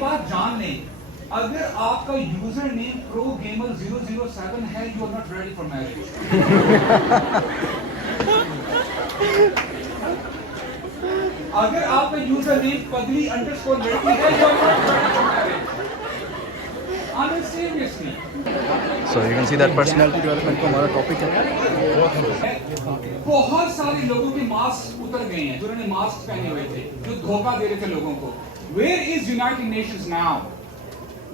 بات جان لیں, اگر آپ کا یوزر نیم پرو گیمر 007 ہے, you are not ready for marriage. اگر آپ کا یوزر نیم پگلی انڈرسکور لڑکی ہے, you are not ready for marriage. I mean seriously. So you can see that personality development کو ہمارا ٹاپک ہے. بہت سارے لوگوں کے ماسک اتر گئے ہیں, جنہوں نے ماسک پہنے ہوئے تھے, جو دھوکہ دے رہے تھے لوگوں کو. Where is United Nations now?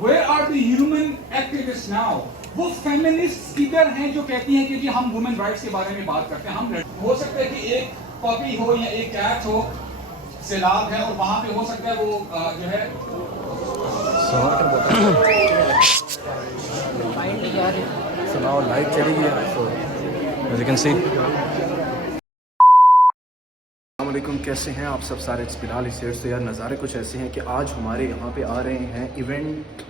Where are the human activists now? وہ feminists کدھر ہیں جو کہتی ہیں کہ جی ہم women rights کے بارے میں بات کرتے ہیں, ہم ہو سکتا ہے کہ ایک پپی ہو یا ایک کیٹ ہو, سیلاب ہے, اور وہاں پہ ہو سکتا ہے وہ جو ہے سناؤ لائٹ چلی گئی ہے. As you can see. السلام علیکم, کیسے ہیں آپ سب سارے؟ بلال اس سیٹ سے. یار نظارے کچھ ایسے ہیں کہ آج ہمارے یہاں پہ آ رہے ہیں ایونٹ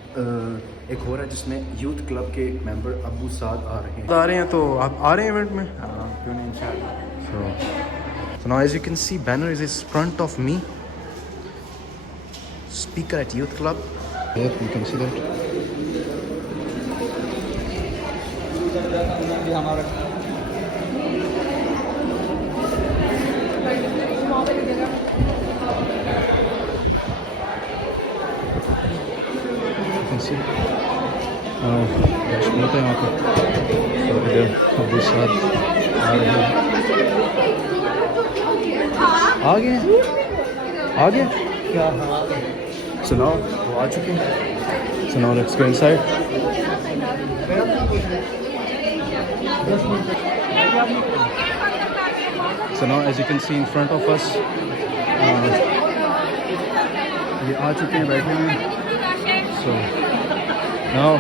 ایک ہو رہا ہے جس میں یوتھ کلب کے ایک ممبر ابو سعد آ رہے ہیں. آ رہے ہیں تو آپ آ رہے ہیں ایونٹ میں؟ ہاں کیوں نہیں, انشاءاللہ. So now as you can see, banner is in front of me. Speaker at youth club. Here you can see that. Rashmeet ہے وہاں پہ, اور ادھر ابو سعد آ رہے ہیں. آ گئے کیا سناؤ, وہ آ چکے ہیں. سناؤ, let's go inside. So now as you can see in front of us, یہ آ چکے ہیں, بیٹھے ہیں. So now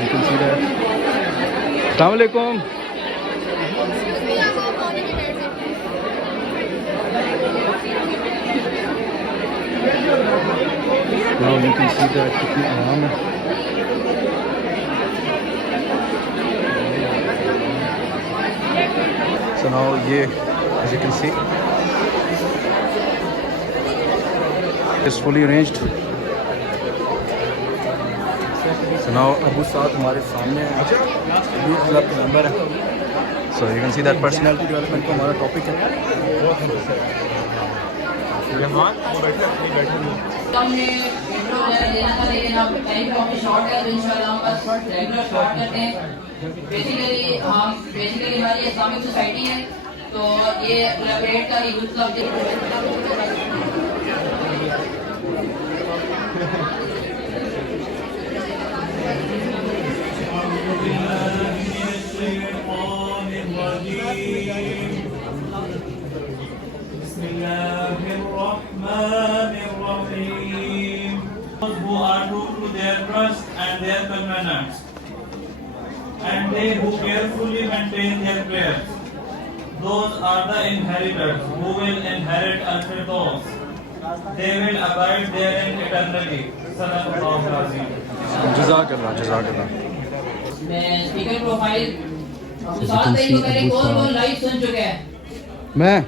you can see that. السلام علیکم. Now you can see that کتنی عوام ہے. So now یہ as you can see is fully arranged. So now ابو سعد ہمارے سامنے ہیں, یوتھ کلب کے ممبر ہیں. So you can see that personality development کو ہمارا ٹاپک ہے. ہم نے انٹرو دینا تھا, لیکن اب ٹائم کافی شارٹ ہے, تو انشاءاللہ ہم بس ریگولر اسٹارٹ کرتے ہیں. بیسیکلی ہماری اسلامک سوسائٹی ہے, تو یہ کولیبریٹ کا یوتھ کلب. بسم الله الرحمن الرحيم. Those who are true to their trust and their covenants, and they who carefully maintain their prayers, those are the inheritors who will inherit Al-Firdaus. They will abide therein eternally. Sadaqallahu al-Azim. جزاک اللہ, جزاک اللہ. میں speaker profile ابو سعد بھائی کو پہلے کون live سن چکے ہیں؟ میں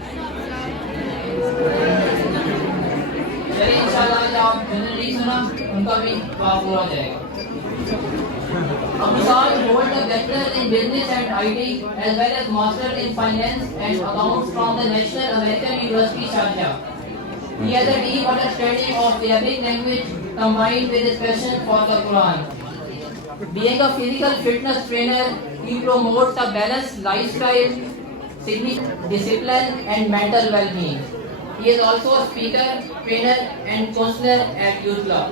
چلیے انشاءاللہ جب آپ جنرلی سنا ان کا بھی جواب پورا ہو جائے گا. Abu Sa'd holds a bachelor's in business and IT as well as master's in finance and accounts from the National American University, Sharjah. He has a deep understanding of the Arabic language combined with his passion for the Quran. Being a physical fitness trainer, he promotes a balanced lifestyle, discipline and mental well-being. He is also a speaker, trainer and counselor at Youth Club.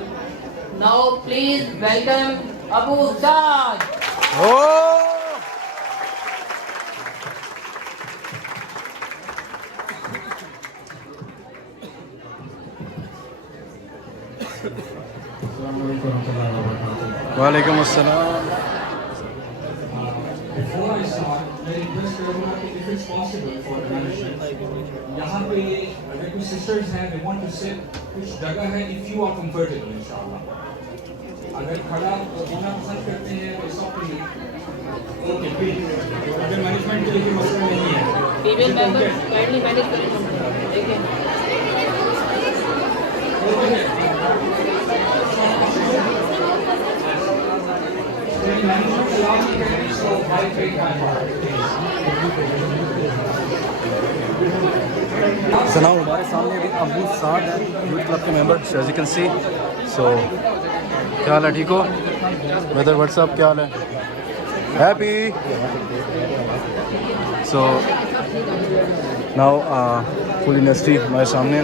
Now please welcome Abu Sa'd. وعلیکم السلام. Before I start, I request everyone if it's possible for the management. یہاں پہ اگر کوئی sisters ہیں, they want to sit, کچھ جگہ ہے, if you are comfortable انشاءاللہ. اگر کھڑا ہونا پسند کرتے ہیں تو اس وقت اوکے پلیز. اگر مینجمنٹ کے لیے مسئلہ نہیں ہے, فیمیل ممبر کائنڈلی مینیج کریں. دیکھیں سنا ہمارے سامنے ابھی ابو سعد ہے یوتھ کلب کے member as you can see. So کیا حال ہے, ٹھیک ہو بردر؟ واٹس اپ, کیا حال ہے؟ ہیپی. سو ناؤ فل انڈسٹری ہمارے سامنے.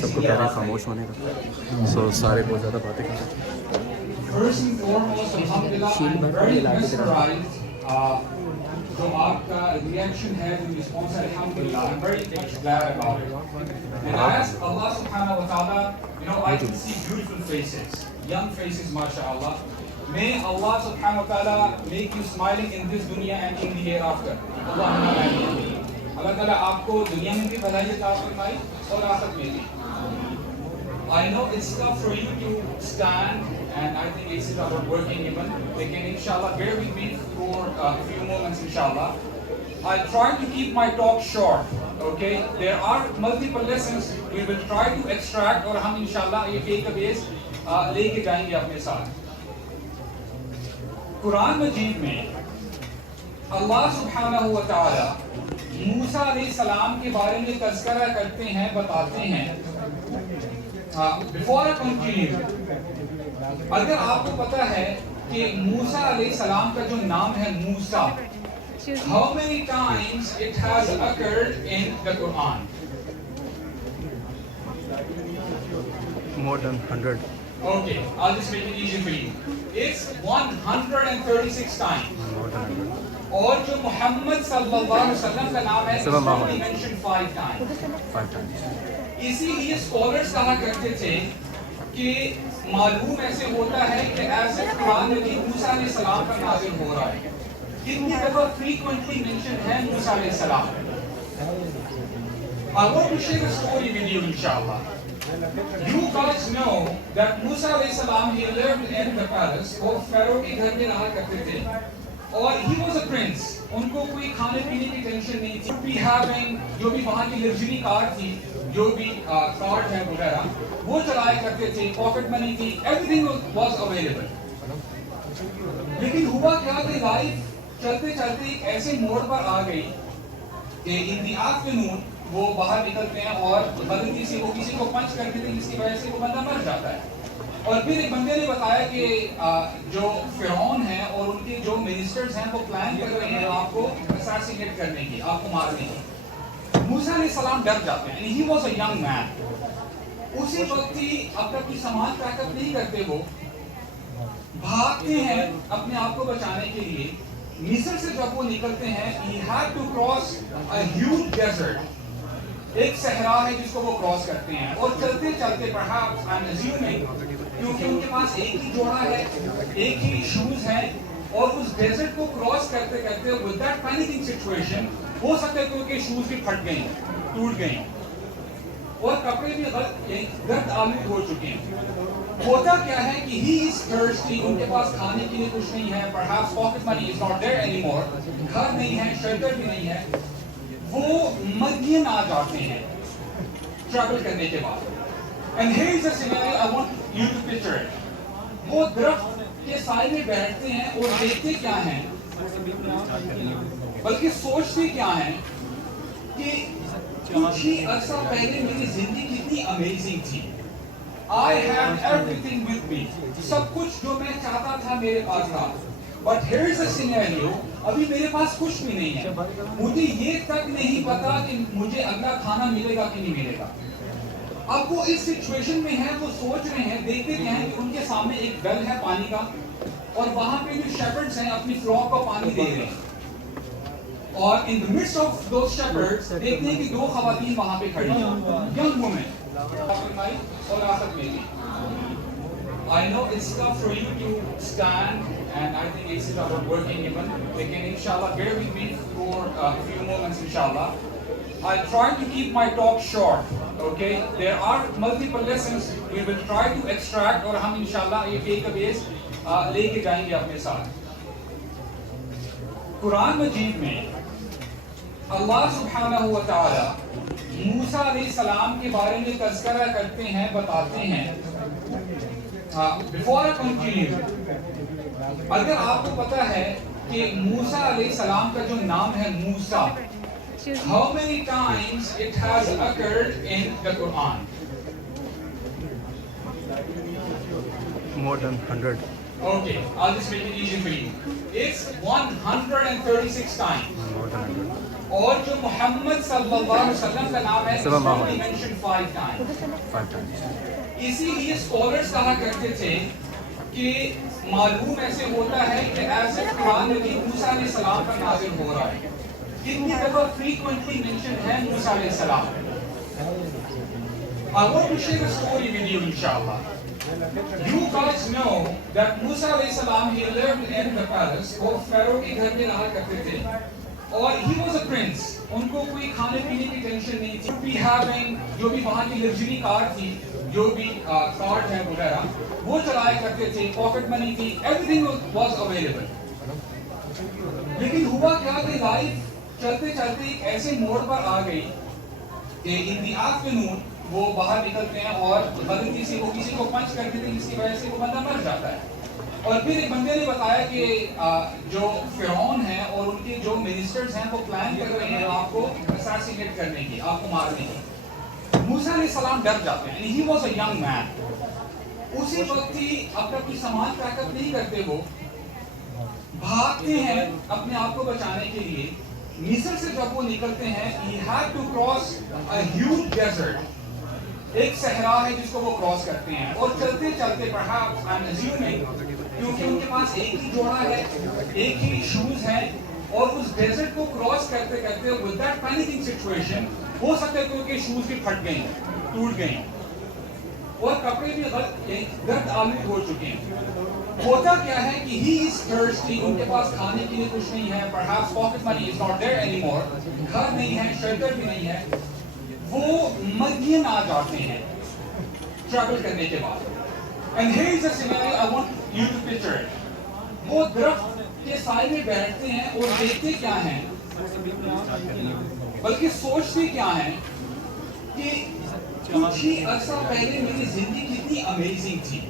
سب کو کہہ رہے ہیں خاموش ہونے کا. سو سارے بہت زیادہ باتیں کر رہے ہیں. First and foremost, alhamdulillah, I'm very mesmerized. جو آپ کا reaction ہے, جو response ہے, alhamdulillah, I'm very much glad about it. And I ask Allah subhanahu wa ta'ala, you know, I can see beautiful faces, young faces, mashallah. May Allah subhanahu wa ta'ala make you smiling in this dunya and in the hereafter. Allahumma ameen. Allah ta'ala آپ کو دنیا میں بھی بھلائی عطا فرمائے اور آخرت میں بھی. I know it's tough for you to stand, and I think it's about working even. Lekin inshallah, bear with me for a few moments inshallah. I'll try to keep my talk short, okay? There are multiple lessons we will try to extract, اور ہم inshallah یہ ایک بیس لے کے جائیں گے اپنے ساتھ. قرآن مجید میں اللہ سبحانہ و تعالی موسیٰ علیہ السلام کے بارے میں تذکرہ کرتے ہیں, بتاتے ہیں. Before I continue, اگر آپ کو پتا ہے کہ موسیٰ علیہ السلام کا جو نام ہے موسیٰ, how many times it has occurred in the Quran? More than 100. Okay, I'll just make it easy for you. It's 136 times. More than 100. اور جو محمد صلی اللہ علیہ وسلم کا نام ہے, صلی اللہ علیہ it's mentioned 5 times. 5 times. اسی لیے اسکالرز کہا کرتے تھے کہ معلوم ایسے ہوتا ہے کہ ایسے قرآن میں بھی موسیٰ علیہ السلام کا نازل ہو رہا ہے. کتنی دفعہ فریکوینٹلی مینشن ہے موسیٰ علیہ السلام. I want to share a story with you inshallah. You guys know that موسیٰ علیہ السلام he lived in the palace. وہ فیرو کے گھر میں رہا کرتے تھے اور he was a prince. ان کو کوئی کھانے پینے کی ٹینشن نہیں تھی. Be having جو بھی وہاں کی لگژری کار تھی, جو بھی کارڈ ہیں وغیرہ وہ چلایا کرتے تھے, پاکٹ منی تھی, ایوری تھنگ واز اویلیبل. لیکن ہوا کیا کہ لائف چلتے چلتے ایک ایسے موڑ پر آ گئی کہ ان دی آفٹرنون وہ باہر نکلتے ہیں اور غلطی سے وہ کسی کو پنچ کر دیتے ہیں, جس کی وجہ سے وہ بندہ مر جاتا ہے. اور پھر ایک بندے نے بتایا کہ جو فرعون ہیں اور ان کے جو منسٹرز ہیں وہ پلان کر رہے ہیں آپ کو اساسینیٹ کرنے کی, آپ کو مارنے کی. موسیٰ علیہ السلام ڈر جاتے ہیں. He was a young man. اسی وقت ہی اپنا کوئی سامان پیک اپ نہیں کرتے, وہ بھاگتے ہیں اپنے آپ کو بچانے کے لیے. مصر سے جب وہ نکلتے ہیں, he had to cross a huge desert. ایک صحرا ہے جس کو وہ کراس کرتے ہیں اور چلتے چلتے perhaps I'm assuming کیونکہ ان کے پاس ایک ہی جوڑا ہے, ایک ہی شوز ہیں, اور اس ڈیزرٹ کو کراس کرتے کرتے with that panicking situation ہو سکتا ہے کیونکہ شوز بھی پھٹ گئے, ٹوٹ گئے اور کپڑے بھی گرد آلود ہو چکے ہیں. ہوتا کیا ہے کہ he is thirsty, ان کے پاس کھانے کے لیے کچھ نہیں ہے, perhaps pocket money is not there anymore, گھر نہیں ہے, شیلٹر بھی نہیں ہے. وہ مدین آ جاتے ہیں ٹریول کرنے کے بعد. And here is a scenario I want you to picture it. وہ درخت کے سائے میں بیٹھتے ہیں اور دیکھتے کیا ہیں, بلکہ سوچتے کیا ہیں کہ کچھ ہی عرصہ پہلے میری زندگی کتنی امیزنگ تھی. I had everything with me. سب کچھ جو میں چاہتا تھا میرے پاس تھا. But here is a scenario, ابھی میرے پاس کچھ بھی نہیں ہے. مجھے یہ تک نہیں پتا کہ مجھے اگلا کھانا ملے گا کہ نہیں ملے گا. اب وہ اس سچویشن میں ہیں, وہ سوچ رہے ہیں, دیکھتے کیا ہیں کہ ان کے سامنے ایک ویل ہے پانی کا, اور وہاں پہ جو شیپرڈز ہیں اپنی فلاک کو پانی دے رہے ہیں. اور in the midst of those shepherds دیکھتے ہیں کہ دو خواتین وہاں پہ کھڑی ہیں, young women, اور آخر میں I know it's tough for you to stand and I think it's about working even. Lekin inshallah bear with me for a few moments inshallah. I'll try to keep my talk short. Okay, there are multiple lessons we will try to extract اور ہم inshallah یہ database لے کے جائیں گے اپنے ساتھ. قرآن مجید میں اللہ سبحانہ و تعالی موسیٰ علیہ السلام کے بارے میں تذکرہ کرتے ہیں, بتاتے ہیں. Before I continue, اگر آپ کو پتا ہے کہ موسیٰ علیہ السلام کا جو نام ہے موسیٰ, how many times it has occurred in the Quran? More than 100. Okay, I'll just make it easy for you. It's 136 times. More than 100. اور جو محمد صلی اللہ علیہ وسلم کا نام ہے, صلی اللہ it's only mentioned 5 times. 5 times. اسی لیے اسکالرز کہا کرتے تھے کہ معلوم ایسے ہوتا ہے کہ ایسے قرآن میں موسیٰ علیہ السلام کا نازل ہو رہا ہے. کتنی دفعہ frequently mentioned ہے موسیٰ علیہ السلام. I want to share a story with you inshallah. You guys know that موسیٰ علیہ السلام he lived in the palace, وہ فیرو کے گھر میں رہا کرتے تھے, اور he was a prince. ان کو کوئی کھانے پینے کی ٹینشن نہیں تھی. Be having جو بھی وہاں کی لگژری کار تھی, جو بھی کارڈ ہے وغیرہ وہ چلایا کرتے تھے, پاکٹ منی تھی, ایوری تھنگ واز اویلیبل. لیکن ہوا کیا کہ لائف چلتے چلتے ایک ایسے موڑ پر آ گئی کہ ان دی آفٹرنون وہ باہر نکلتے ہیں اور غلطی سے وہ کسی کو پنچ کر دیتے ہیں, جس کی وجہ سے وہ بندہ مر جاتا ہے. اور پھر ایک بندے نے بتایا کہ جو فرعون ہیں اور ان کے جو منسٹرز ہیں وہ پلان کر رہے ہیں آپ کو اساسینیٹ کرنے کی, آپ کو مارنے کی. موسیٰ علیہ السلام ڈر جاتے ہیں. He was a young man. اسی وقت ہی اپنا کوئی سامان پیک اپ نہیں کرتے, وہ بھاگتے ہیں اپنے آپ کو بچانے کے لیے. مصر سے جب وہ نکلتے ہیں, he had to cross a huge desert. ایک صحرا ہے جس کو وہ کراس کرتے ہیں, اور چلتے چلتے perhaps I'm assuming کیونکہ ان کے پاس ایک ہی جوڑا ہے, ایک ہی شوز ہیں, اور اس ڈیزرٹ کو کراس کرتے کرتے with that panicking situation ہو سکتا ہے کیونکہ شوز بھی پھٹ گئیں, ٹوٹ گئیں, اور کپڑے بھی گرد آلود ہو چکے ہیں. ہوتا کیا ہے کہ he is thirsty, ان کے پاس کھانے کے لیے کچھ نہیں ہے, perhaps pocket money is not there anymore, گھر نہیں ہے, شیلٹر بھی نہیں ہے. وہ مدین آ جاتے ہیں ٹریول کرنے کے بعد. And here is a scenario I want you to picture it. وہ درخت کے سائے میں بیٹھتے ہیں اور دیکھتے کیا ہیں, بلکہ سوچتے کیا ہیں کہ کچھ ہی عرصہ پہلے میری زندگی کتنی امیزنگ تھی.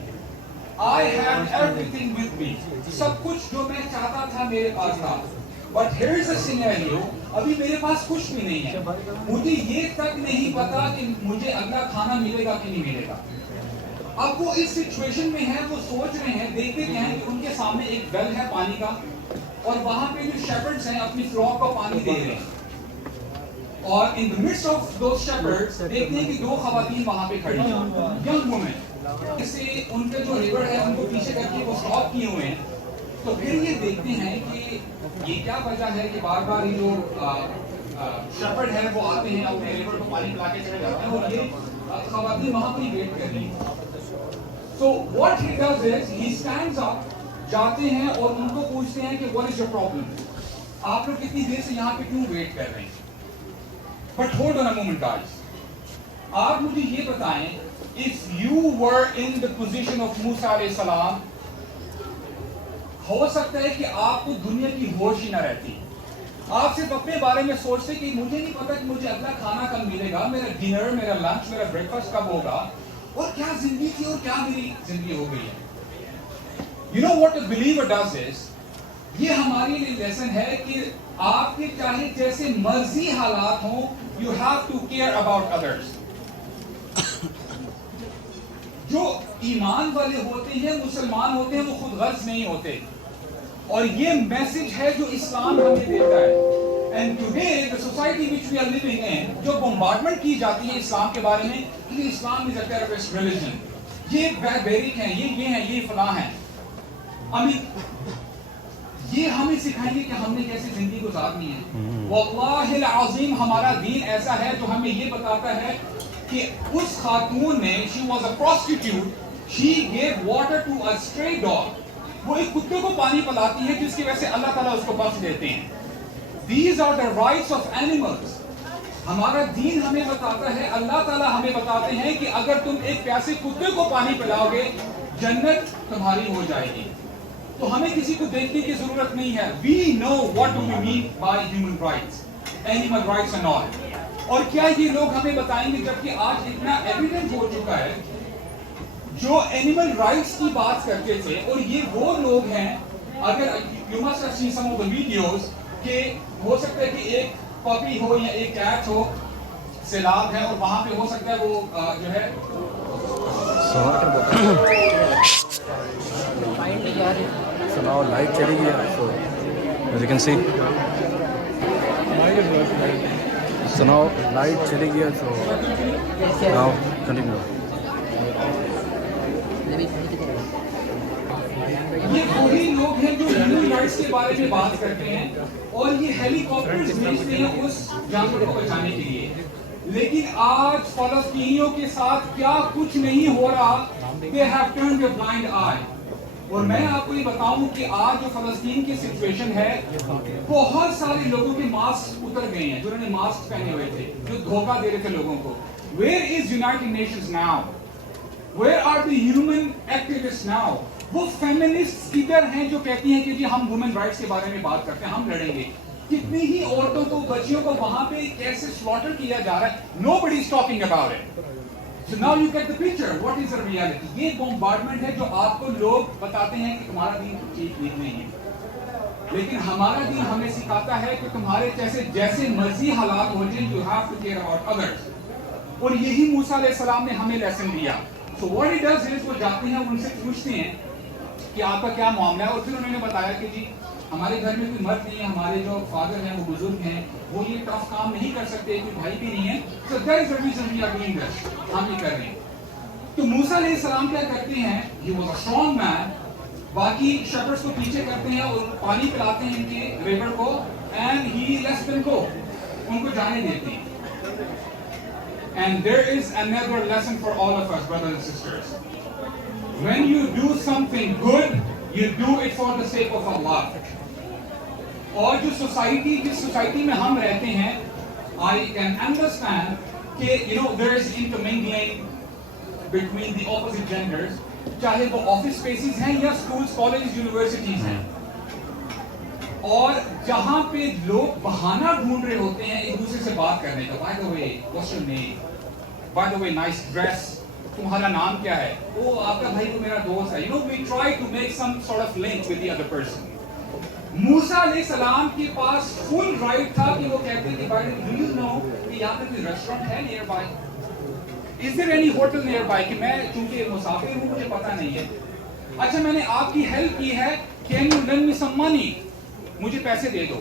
I had everything with me. سب کچھ جو میں چاہتا تھا میرے پاس تھا. But here is a scenario, ابھی میرے پاس کچھ بھی نہیں ہے. مجھے یہ تک نہیں پتا کہ مجھے اگلا کھانا ملے گا کہ نہیں ملے گا. اب وہ اس سچویشن میں ہیں, وہ سوچ رہے ہیں, دیکھتے ہیں کہ ان کے سامنے ایک ویل ہے پانی کا, اور وہاں پہ جو شیپرڈز ہیں اپنی فلاک کو پانی دے رہے ہیں. اور in the midst of those shepherds دیکھتے ہیں کہ دو خواتین وہاں پہ کھڑی ہیں, young women. اسے ان کے جو ریور ہے ان کو پیچھے کر کے وہ اسٹاپ کیے ہوئے ہیں. تو پھر یہ دیکھتے ہیں کہ یہ کیا وجہ ہے کہ بار بار یہ جو شیپرڈ ہیں وہ آتے ہیں اپنے ریور کو پانی پلا کے چلے جاتے ہیں, اور یہ خواتین وہاں پہ ویٹ کر رہی ہیں. So what he does is he stands up, جاتے ہیں اور ان کو پوچھتے ہیں کہ what is your problem? آپ لوگ کتنی دیر سے یہاں پہ کیوں ویٹ کر رہے ہیں؟ But hold on a moment guys. آپ مجھے یہ بتائیں, if you were in the position of موسیٰ علیہ السلام, ہو سکتا ہے کہ آپ کو دنیا کی ہوش ہی نہ رہتی. آپ صرف اپنے بارے میں سوچتے کہ مجھے نہیں پتا کہ مجھے اگلا کھانا کب ملے گا, میرا ڈنر, میرا لنچ, میرا بریک فاسٹ کب ہوگا, اور کیا زندگی تھی اور کیا میری زندگی ہو گئی ہے. You know what a believer does is, یہ ہمارے لیے لیسن ہے کہ آپ کے چاہے جیسے مرضی حالات ہوں, you have to care about others. جو ایمان والے ہوتے ہیں, مسلمان ہوتے ہیں, وہ خود غرض نہیں ہوتے, اور یہ میسج ہے جو اسلام ہمیں دیتا ہے. And today the society which we are living in, جو بمبارڈمنٹ کی جاتی ہے اسلام کے بارے میں کہ اسلام is a terrorist religion, یہ بیربیرک ہیں, یہ ہیں, یہ فلاں ہیں. I mean, یہ ہمیں سکھائیں گے کہ ہم نے کیسے زندگی گزارنی ہے. واللہ العظیم ہمارا دین ایسا ہے جو ہمیں یہ بتاتا ہے کہ اس خاتون نے she was a prostitute, she gave water to a stray dog. وہ ایک کتے کو پانی پلاتی ہے جس کی وجہ سے اللہ تعالیٰ اس کو بخش دیتے ہیں. These are the rights of animals. ہمارا دین ہمیں بتاتا ہے, اللہ تعالیٰ ہمیں بتاتے ہیں کہ اگر تم ایک پیاسے کتے کو پانی پلاؤ گے جنت تمہاری ہو جائے گی. تو ہمیں کسی کو دیکھنے کی ضرورت نہیں ہے. We know what do we mean by human rights, animal rights and all. اور کیا یہ لوگ ہمیں بتائیں گے جبکہ آج اتنا ایویڈنٹ ہو چکا ہے جو اینیمل رائٹس کی بات کرتے تھے, اور یہ وہ لوگ ہیں, اگر you must have seen some of the videos کہ ہو سکتا ہے کہ ایک پپی ہو یا ایک کیٹ ہو, سیلاب ہے اور وہاں پہ ہو سکتا ہے وہ جو ہے سناؤ لائٹ چلی گئی ہے. So as you can see, سناؤ لائٹ چلی گئی ہے. So now continue. یہ وہی لوگ ہیں جو ہیومن رائٹس کے بارے میں بات کرتے ہیں اور یہ ہیلی کاپٹرز بھیجتے ہیں اس جانور کو بچانے کے لیے. لیکن آج فلسطینیوں کے ساتھ کیا کچھ نہیں ہو رہا. They have turned a blind eye. اور میں آپ کو یہ بتاؤں کہ آج جو فلسطین کی سچویشن ہے, بہت سارے لوگوں کے ماسک اتر گئے ہیں جنہوں نے ماسک پہنے ہوئے تھے, جو دھوکہ دے رہے تھے لوگوں کو. Where is United Nations now? Where are the human activists now? وہ فیمنسٹ کدھر ہیں جو کہتی ہیں کہ جی ہم وومن رائٹس کے بارے میں بات کرتے ہیں, ہم لڑیں گے. کتنی ہی عورتوں کو, بچیوں کو وہاں پہ کیسے سلاٹر کیا جا رہا ہے. Nobody is talking about it. So now you get the picture. What is the reality? یہ بمبارڈمنٹ ہے جو آپ کو لوگ بتاتے ہیں کہ تمہارا دین ٹھیک نہیں ہے, لیکن ہمارا دین ہمیں سکھاتا ہے کہ تمہارے جیسے مرضی حالات ہو جائیں, you have to care about others. اور یہی موسیٰ علیہ السلام نے ہمیں لیسن دیا. So what he does is وہ جاتے ہیں, ان سے پوچھتے ہیں کہ آپ کا کیا معاملہ ہے, اور پھر انہوں نے بتایا کہ جی ہمارے گھر میں کوئی مرد نہیں ہے, ہمارے جو فادر ہیں وہ بزرگ ہیں, وہ یہ ٹف کام نہیں کر سکتے, کوئی بھائی بھی نہیں ہے. So that is the reason we are doing this. ہم یہ کر رہے ہیں. تو موسیٰ علیہ السلام کیا کرتے ہیں, he was a strong man, باقی شیپرڈز کو پیچھے کرتے ہیں اور پانی پلاتے ہیں ان کے ریور کو, and he lets them go, ان کو جانے دیتے ہیں. And there is another lesson for all of us, brothers and sisters. When you do something good, you do it for the sake of Allah. اور جو society, جس society میں ہم رہتے ہیں, I can understand کہ there is intermingling between the opposite genders, چاہے وہ آفس اسپیسز ہیں یا اسکولز, کالجز, یونیورسٹیز ہیں, اور جہاں پہ لوگ بہانہ ڈھونڈ رہے ہوتے ہیں ایک دوسرے سے بات کرنے کا. By the way, what's your name? By the way, nice dress. تمہارا نام کیا ہے؟ وہ آپ کا بھائی تو میرا دوست ہے. We try to make some sort of link with the other person. موسیٰ علیہ السلام کے پاس فل رائٹ تھا کہ وہ کہتے کہ do you know کہ یہاں پہ کوئی ریسٹورنٹ ہے near by? Is there any hotel near by? کہ میں چونکہ مسافر ہوں مجھے پتہ نہیں ہے. اچھا میں نے آپ کی ہیلپ کی ہے, can you lend me some money? مجھے پیسے دے دو.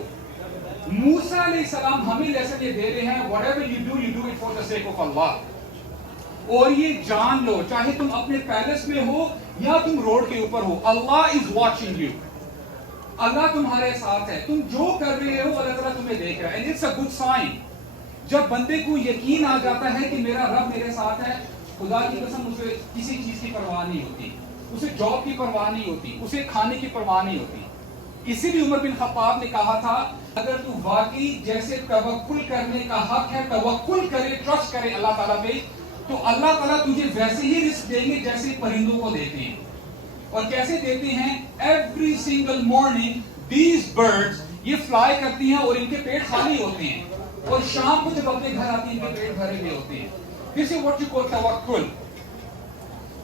موسیٰ علیہ السلام ہمیں لیسن یہ دے رہے ہیں, whatever you do it for the sake of Allah. اور یہ جان لو, چاہے تم اپنے پیلس میں ہو یا تم روڈ کے اوپر ہو, Allah is watching you. اللہ تمہارے ساتھ ہے, تم جو کر رہے ہو اللہ تعالیٰ تمہیں دیکھ رہا ہے. And it's a good sign. جب بندے کو یقین آ جاتا ہے کہ میرا رب میرے ساتھ ہے, خدا کی قسم اسے کسی چیز کی پرواہ نہیں ہوتی, اسے جاب کی پرواہ نہیں ہوتی, اسے کھانے کی پرواہ نہیں ہوتی. اسی لیے عمر بن خطاب نے کہا تھا, اگر تو واقعی جیسے توکل کرنے کا حق ہے, توکل کرے, ٹرسٹ کرے اللہ تعالیٰ پہ, تو اللہ تعالیٰ تجھے ویسے ہی رزق دیں گے جیسے پرندوں کو دیتے ہیں. اور کیسے دیتے ہیں؟ Every single morning these birds یہ فلائی کرتی ہیں اور ان کے پیٹ خالی ہوتے ہیں, اور شام کو جب اپنے گھر آتی ہیں ان کے پیٹ بھرے ہوئے ہوتے ہیں. This is what you call tawakkul.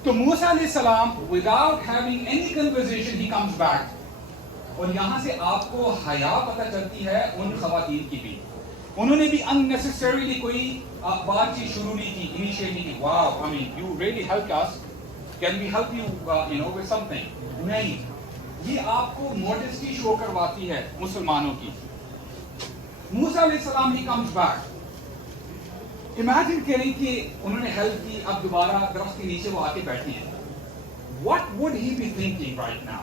تو موسیٰ علیہ السلام without having any conversation he comes back. اور یہاں سے آپ کو حیا پتہ چلتی ہے ان خواتین کی بھی. انہوں نے بھی unnecessarily کوئی بات چیت شروع نہیں کی, initiate نہیں کی. Wow, I mean, you really helped us. Can we help you, with something? نہیں, یہ آپ کو modesty شو کرواتی ہے مسلمانوں کی. موسیٰ علیہ السلام he comes back. Imagine کریں کہ انہوں نے help کی, اب دوبارہ درخت کے نیچے وہ آ کے بیٹھے ہیں. What would he be thinking right now?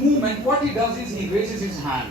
moment what he does is he raises his hand,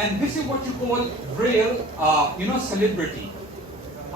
And this is what you call real celebrity.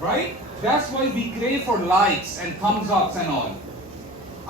right? That's why we crave for likes and thumbs ups and all.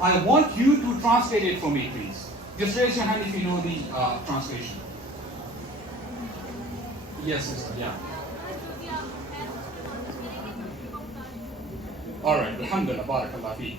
I want you to translate it for me, please. Just raise your hand if you know the translation. Yes, sister. Yeah. All right. Alhamdulillah. Barakallah feek.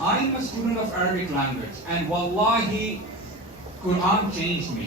I am a student of Arabic language and wallahi Quran changed me.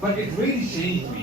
but it really changed me.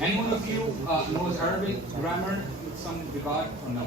Anyone of you knows Arabic grammar with some regard or no?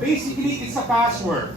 basically it's a password.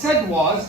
said was,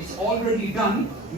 it's already done,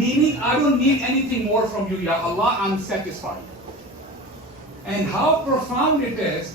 Meaning I don't need anything more from you, Ya Allah, I'm satisfied. And how profound it is.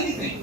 anything.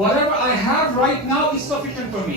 whatever I have right now is sufficient for me.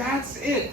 That's it.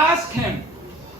Ask him,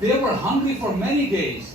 They were hungry for many days.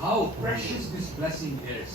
How precious this blessing is.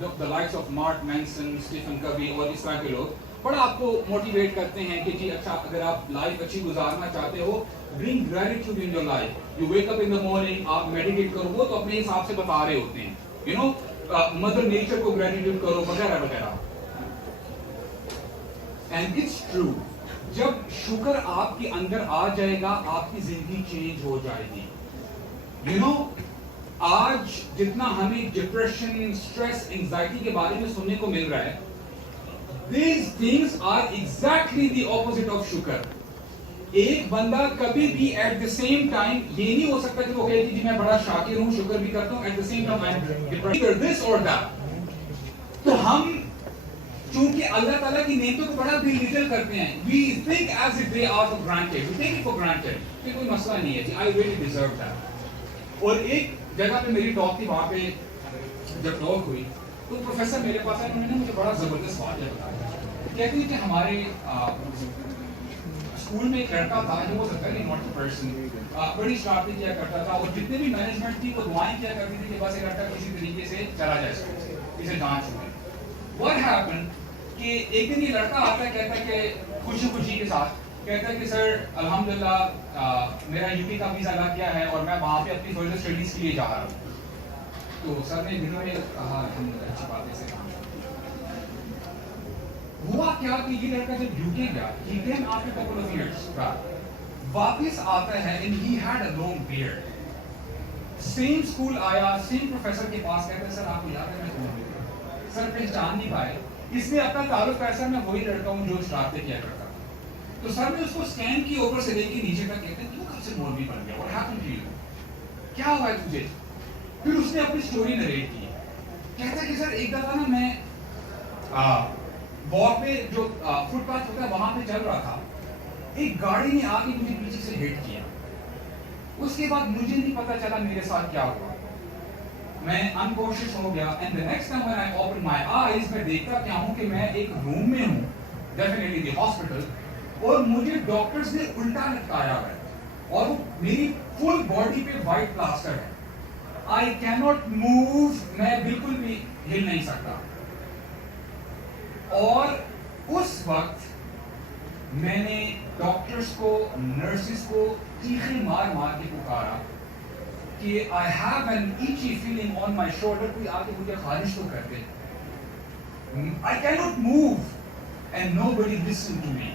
the likes of Mark Manson, Stephen Covey اور اس طرح کے لوگ بڑا آپ کو motivate کرتے ہیں کہ جی اچھا اگر آپ لائف اچھی گزارنا چاہتے ہو bring gratitude in your life. You wake up in the morning, آپ میڈیٹیٹ کرو, وہ تو اپنے حساب سے بتا رہے ہوتے ہیں, you know, مدر نیچر کو gratitude کرو وغیرہ وغیرہ. And it's true. جب شکر آپ کے اندر آ جائے گا آپ کی زندگی چینج ہو جائے گی. You know, آج جتنا ہمیں ڈپریشن, اسٹریس, انگزائٹی کے بارے میں سننے کو مل رہا ہے, these things are exactly the opposite of شکر. ایک بندہ کبھی بھی ایٹ دا سیم ٹائم یہ نہیں ہو سکتا کہ وہ کہے کہ جی میں بڑا شاکر ہوں, شکر بھی کرتا ہوں, at the same time either this or that. تو ہم چونکہ اللہ تعالیٰ کی نعمتوں کو بڑا belittle کرتے ہیں, we think as if they are for granted, we take it for granted کہ کوئی مسئلہ نہیں ہے, I really deserve that. اور ایک جگہ پہ میری ٹاک تھی, وہاں پہ جب ٹاک ہوئی تو پروفیسر میرے پاس آئے, انہوں نے مجھے بڑا زبردست واقعہ بتایا. کہتے ہیں کہ ہمارے اسکول میں ایک لڑکا تھا جو was a very naughty person, بڑی شرارتیں کیا کرتا تھا, اور جتنے بھی مینجمنٹ تھی وہ دعائیں کیا کرتی تھی کہ بس یہ لڑکا کسی طریقے سے چلا جائے اسکول سے, اسے جان چھوڑے. What happened کہ ایک دن یہ لڑکا آتا ہے, کہتا ہے کہ خوشی خوشی کے ساتھ کہتا ہے کہ سر الحمدللہ میرا یو پی کا ویزا لگ گیا ہے اور میں وہاں پہ اپنی فردر اسٹڈیز کے لیے جا رہا ہوں. تو سر نے دنوں میں کہا الحمدللہ اچھی بات ہے سے کام. ہوا کیا کہ یہ لڑکا جب یو کے گیا, he came after couple of years back, واپس آتا ہے and he had a long beard. Same school آیا, سیم پروفیسر کے پاس, کہتے ہیں سر آپ کو یاد ہے میں کون ہوں؟ سر پہچان نہیں پائے, اس نے اپنا تعلق ایسا میں وہی لڑکا ہوں جو شرارتیں کیا کرتا تھا. تو سر نے اس کو اسکین کی اوپر سے لے کے نیچے تک, کہتے ہیں تو کب سے مولوی بن گیا, what happened to you, کیا ہوا ہے تجھے؟ پھر اس نے اپنی اسٹوری نریٹ کی. کہتا ہے کہ سر ایک دفعہ نا میں واک پہ جو فٹ پاتھ ہوتا ہے وہاں پہ چل رہا تھا, ایک گاڑی نے آ کے مجھے پیچھے سے ہٹ کیا. اس کے بعد مجھے نہیں پتا چلا میرے ساتھ کیا ہوا, میں انکانشیس ہو گیا. And the next time when I open my eyes میں دیکھتا کیا ہوں کہ میں ایک روم میں ہوں, definitely the hospital, اور مجھے ڈاکٹرز نے الٹا لٹکایا ہوا ہے اور میری فل باڈی پہ وائٹ پلاسٹر ہے. I cannot move, میں بالکل بھی ہل نہیں سکتا. اور اس وقت میں نے ڈاکٹرز کو, نرسز کو چیخیں مار مار کے پکارا کہ I have an itchy feeling on my shoulder, کوئی آ کے مجھے خارش تو کر دے. I cannot move and nobody listened to me.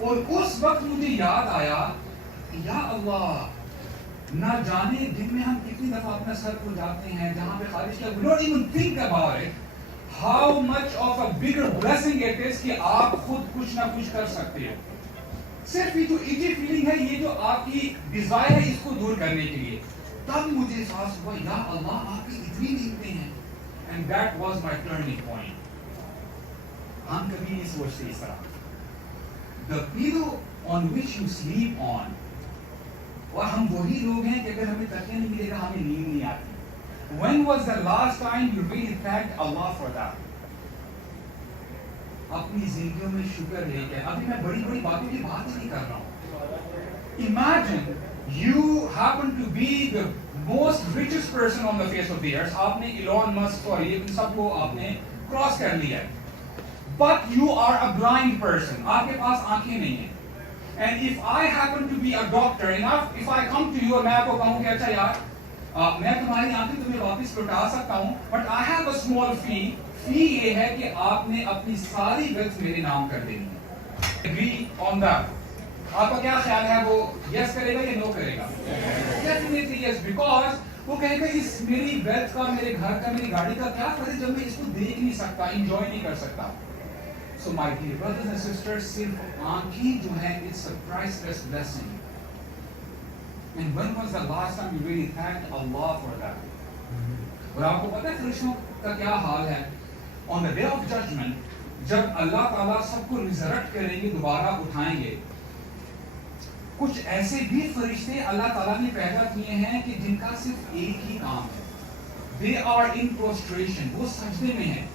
اور اس وقت مجھے یاد آیا, یا اللہ, نہ جانے دن میں ہم کتنی دفعہ اپنا سر کو جاتے ہیں جہاں پہ خارش کیا, we don't even think about it, how much of a bigger blessing it is کہ آپ خود کچھ نہ کچھ کر سکتے ہو. صرف یہ جو ایجی فیلنگ ہے, یہ جو آپ کی ڈیزائر ہے اس کو دور کرنے کے لیے, تب مجھے احساس ہوا یا اللہ آپ کی اتنی نعمتیں ہیں. And that was my turning point. ہم کبھی نہیں سوچتے اس طرح. The pillow on which you sleep on, اور ہم وہی لوگ ہیں کہ اگر ہمیں تکیہ نہیں ملے گا ہمیں نیند نہیں آتی. When was the last time you really thanked Allah for that? اپنی زندگیوں میں شکر لے کے, ابھی میں بڑی بڑی باتوں کی بات نہیں کر رہا ہوں. Imagine you happen to be the most richest person on the face of the earth. آپ نے Elon Musk اور یہ سب کو آپ نے کراس کر لیا ہے, but you are a blind person. آپ کے پاس آنکھیں نہیں ہیں. And if I happen to be a doctor, if I come to you اور میں آپ کو کہوں کہ اچھا یار میں تمہاری آنکھیں تمہیں واپس لوٹا سکتا ہوں, but I have a small fee. فی یہ ہے کہ آپ نے اپنی ساری ویلتھ میرے نام کر دینی ہے. Agree on that. آپ کا کیا خیال ہے, وہ یس کرے گا یا نو کرے گا؟ Definitely yes, because وہ کہے گا اس میری ویلتھ کا, میرے گھر کا, میری گاڑی کا کیا فرق جب میں اس کو دیکھ نہیں سکتا, انجوائے نہیں کر سکتا. So my dear brothers and sisters, صرف آنکھیں جو ہے it's a priceless blessing. And when was the last time you really thanked Allah for that? اور آپ کو پتہ ہے فرشتوں کا کیا حال ہے on the day of judgment, جب اللہ تعالیٰ سب کو ریزرکٹ کریں گے, دوبارہ اٹھائیں گے, کچھ ایسے بھی فرشتے اللہ تعالیٰ نے پیدا کیے ہیں کہ جن کا صرف ایک ہی کام ہے, they are in prostration, وہ سجدے میں ہیں.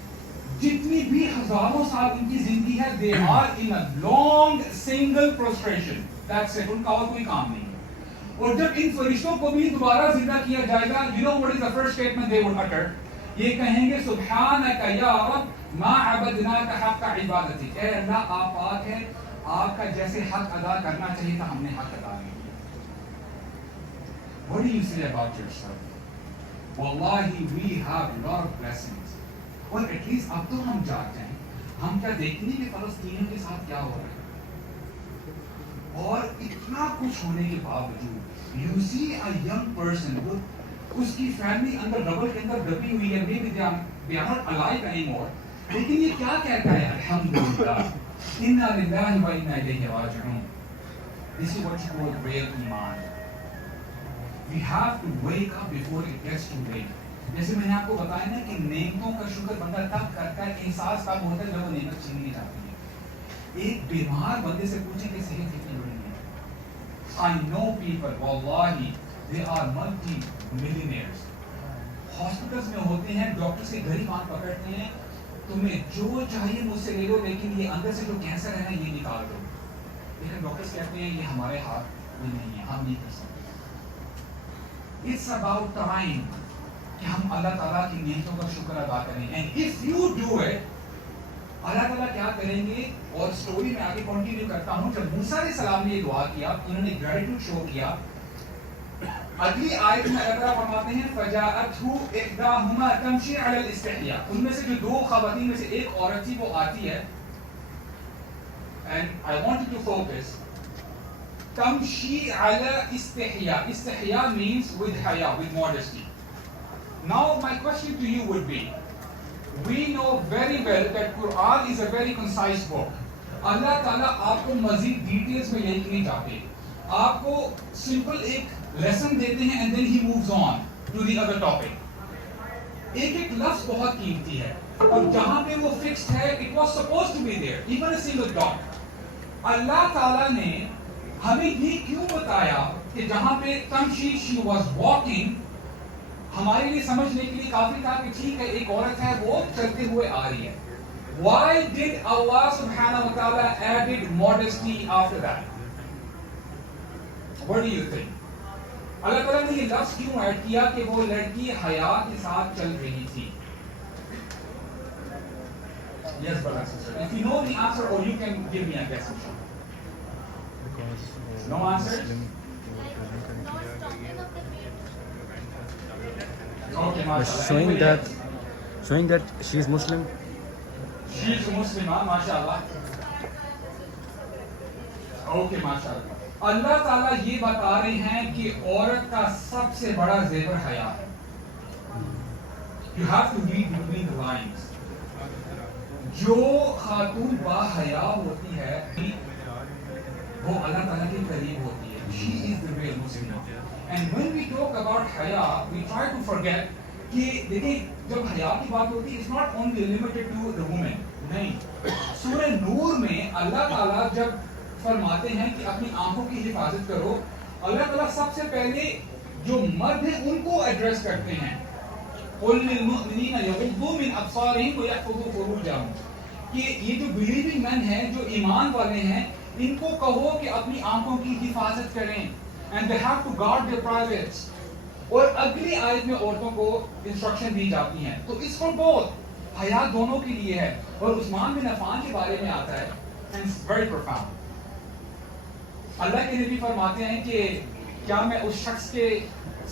جتنی بھی ہزاروں سال ان کی زندگی ہے, they are in a long single prostration. That's it, ان کا اور کوئی کام نہیں. اور جب ان فرشتوں کو بھی دوبارہ زندہ کیا جائے گا, you know what is the first statement they would utter? یہ کہیں گے سبحانک یا رب ما عبدناک حق عبادتی، اے اللہ آپ پاک ہے، آپ کا جیسے حق ادا کرنا چاہیے تھا ہم نے حق ادا نہیں کیا. What do you say about yourself? Wallahi we have a lot of blessings. اور at least اب تو ہم جاگ جائیں. ہم کیا دیکھتے ہیں کہ فلسطینیوں کے ساتھ کیا ہو رہا ہے؟ اور اتنا کچھ ہونے کے باوجود you see a young person وہ اس کی فیملی اندر ربڑ کے اندر دبی ہوئی ہے، they are not alive anymore، لیکن یہ کیا کہتا ہے؟ الحمدللہ انا للہ و انا الیہ راجعون. This is what you call real iman. We have to wake up before it gets too late. جیسے میں نے آپ کو بتایا نا کہ نعمتوں کا شکر بندہ تب کرتا ہے، احساس تب ہوتا ہے جب وہ نعمت چھینی جاتی ہے. ایک بیمار بندے سے پوچھیں کہ صحت کتنی بڑی ہے. I know people, wallahi, they are multi-millionaires. Hospitals میں ہوتے ہیں، ڈاکٹر سے گھر ہی بات پکڑتے ہیں، تمہیں جو چاہیے مجھ سے لے لو لیکن یہ اندر سے جو کینسر ہے نا یہ نکال دو. لیکن ڈاکٹرز کہتے ہیں یہ ہمارے ہاتھ میں نہیں ہے، ہم نہیں کر سکتے. It's about time کہ ہم اللہ تعالیٰ کی نعمتوں کا شکر ادا کریں. And if you do it, اللہ تعالیٰ کیا کریں گے؟ اور سٹوری میں آگے کنٹینیو کرتا ہوں. جب موسیٰ علیہ السلام نے یہ دعا کیا، انہوں نے گریٹیوڈ شو کیا. اگلی آیت میں اللہ تعالیٰ فرماتے ہیں فَجَاءَتْهُ إِحْدَاهُمَا تَمْشِي عَلَى الْإِسْتِحْيَاءِ. ان میں سے جو دو خواتین میں سے ایک عورت تھی وہ آتی ہے. And I want you to focus. تَمْشِي عَلَى الْإِسْتِحْيَاءِ. Istihya means with haya, with modesty. Now my question to you would be, we know very well that Quran is a very concise book. اللہ تعالیٰ آپ کو مزید ڈیٹیلز میں لے کے نہیں جاتے، آپ کو سمپل ایک لیسن دیتے ہیں and then he moves on to the other topic. ایک ایک لفظ بہت قیمتی ہے اور جہاں پہ وہ فکسڈ ہے it was supposed to be there, even a single dot. اللہ تعالیٰ نے ہمیں یہ کیوں بتایا کہ جہاں پہ تمشی she was walking، ہمارے لیے سمجھنے کے لیے کافی تھا کہ ٹھیک ہے ایک عورت ہے وہ چلتے ہوئے آ رہی ہے. Why did Allah subhanahu wa ta'ala added modesty after that? What do you think? اللہ تعالیٰ نے یہ لفظ کیوں ایڈ کیا کہ وہ لڑکی حیا کے ساتھ چل رہی تھی؟ Yes, brother, sister. If you know the answer or you can give me a guess. No answer? Okay, mashallah. showing that she is Muslim. She is Muslimah, mashallah. Okay, mashallah. اللہ تعالیٰ یہ بتا رہے ہیں کہ عورت کا سب سے بڑا زیور حیا ہے. You have to read between the lines. جو خاتون با حیا ہوتی ہے وہ اللہ تعالیٰ کے قریب ہوتی ہے. She is the real Muslim. And when we talk about حیا, we try to forget کہ دیکھیں جب حیا کی بات ہوتی ہے it's not only limited to the woman. نہیں. سورہ نور میں اللہ تعالیٰ جب فرماتے ہیں کہ اپنی آنکھوں کی حفاظت کرو، اللہ تعالیٰ سب سے پہلے جو مرد ہیں ان کو ایڈریس کرتے ہیں. قُلْ لِلْمُؤْمِنِينَ يَغُضُّوا مِنْ أَبْصَارِهِمْ وَيَحْفَظُوا فُرُوجَهُمْ کہ یہ جو بلیونگ مین ہیں جو ایمان والے ہیں ان کو کہو کہ اپنی آنکھوں کی حفاظت کریں. And they have to guard their privates. اور اگلی آیت میں عورتوں کو انسٹرکشن دی جاتی ہیں. تو اس for both حیا دونوں کے لیے ہے. اور عثمان بن عفان کے بارے میں آتا ہے and it's very profound. اللہ کے نبی فرماتے ہیں کہ کیا میں اس شخص کے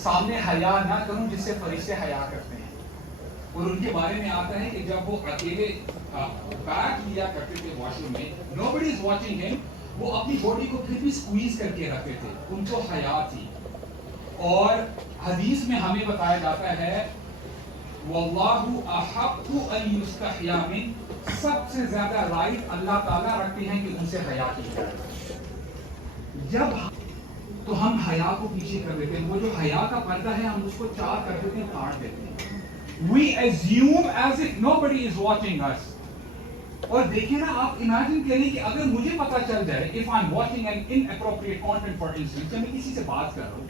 سامنے حیا نہ کروں جس سے فرشتے حیا کرتے ہیں. اور ان کے بارے میں آتا ہے کہ جب وہ اکیلے بیٹھ لیا کرتے تھے واش روم میں, nobody is watching him, وہ اپنی باڈی کو پھر بھی سکویز کر کے رکھتے تھے, ان کو حیا تھی. اور حدیث میں ہمیں بتایا جاتا ہے واللہ احق ان یستحیا من, سب سے زیادہ رائٹ اللہ تعالیٰ رکھتے ہیں کہ ان سے حیا کی جائے. جب تو ہم حیا کو پیچھے کر دیتے ہیں, وہ جو حیا کا پردہ ہے ہم اس کو چار کر دیتے ہیں, کاٹ دیتے ہیں. We assume as if nobody is watching us. اور دیکھیں نا, آپ امیجن کریں کہ اگر مجھے پتا چل جائے if I'm watching an inappropriate content for instance, میں کسی سے بات کر رہا ہوں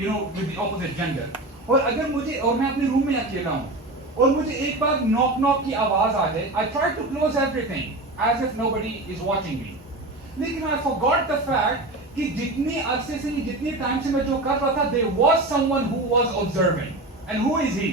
you know with the opposite gender, اور اگر مجھے, اور میں اپنے روم میں اکیلا ہوں اور مجھے ایک بار knock knock کی آواز آ جائے, I try to close everything as if nobody is watching me. لیکن I forgot the fact کہ جتنی عرصے سے, جتنے ٹائم سے میں جو کر رہا تھا, there was someone who was observing. And who is he?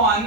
1,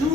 2,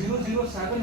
007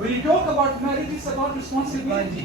When you talk about marriage, it's about responsibility.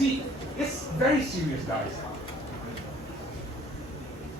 See, it's very serious, guys.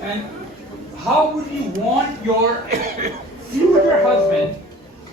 and how would you want your future husband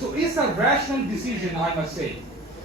So it's a rational decision, I must say.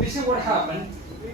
this is what happened.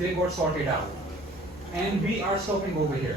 they got sorted out and we are stopping over here.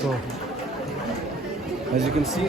So as you can see,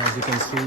As you can see,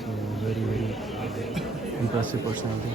So very impressive personality.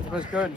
It was good.